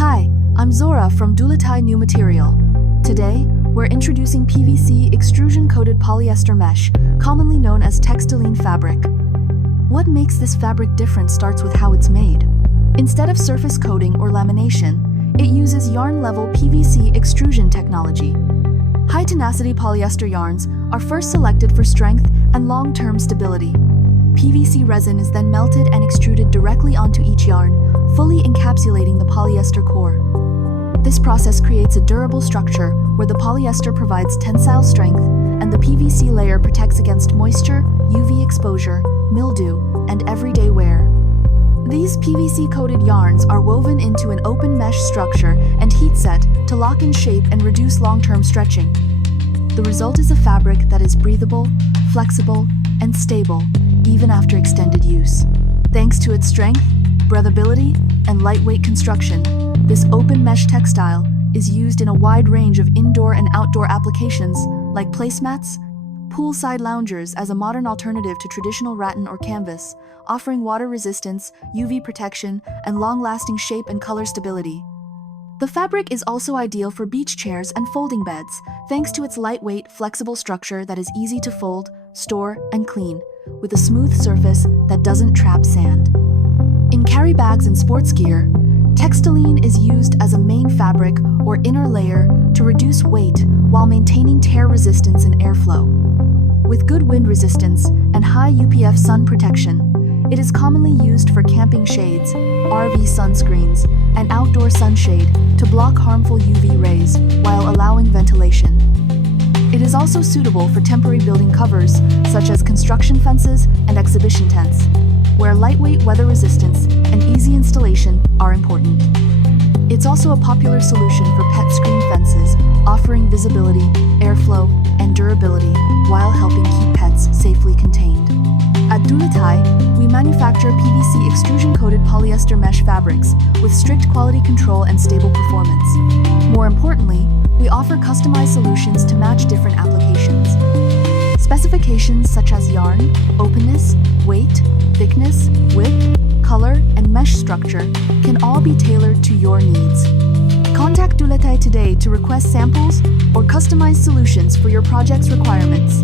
Hi, I'm Zora from Duletai New Material. Today, we're introducing PVC extrusion-coated polyester mesh, commonly known as textiline fabric. What makes this fabric different starts with how it's made. Instead of surface coating or lamination, it uses yarn-level PVC extrusion technology. High-tenacity polyester yarns are first selected for strength and long-term stability. PVC resin is then melted and extruded directly onto each yarn, fully encapsulating the polyester core. This process creates a durable structure where the polyester provides tensile strength and the PVC layer protects against moisture, UV exposure, mildew, and everyday wear. These PVC-coated yarns are woven into an open mesh structure and heat set to lock in shape and reduce long-term stretching. The result is a fabric that is breathable, flexible, and stable, even after extended use. Thanks to its strength, breathability, and lightweight construction, this open mesh textile is used in a wide range of indoor and outdoor applications like placemats, poolside loungers as a modern alternative to traditional rattan or canvas, offering water resistance, UV protection, and long-lasting shape and color stability. The fabric is also ideal for beach chairs and folding beds, thanks to its lightweight, flexible structure that is easy to fold, store, and clean, with a smooth surface that doesn't trap sand. In carry bags and sports gear, TEXTILENE is used as a main fabric or inner layer to reduce weight while maintaining tear resistance and airflow. With good wind resistance and high UPF sun protection, it is commonly used for camping shades, RV sunscreens, and outdoor sunshade to block harmful UV rays while allowing ventilation. It is also suitable for temporary building covers, such as construction fences and exhibition tents, where lightweight weather resistance and easy installation are important. It's also a popular solution for pet screen fences, offering visibility, airflow, and durability while helping keep pets safely contained. At Duletai, we manufacture PVC extrusion-coated polyester mesh fabrics with strict quality control and stable performance. More importantly, we offer customized solutions to match different applications. Specifications such as yarn, openness, weight, thickness, width, color, and mesh structure can all be tailored to your needs. Contact Duletai today to request samples or customized solutions for your project's requirements.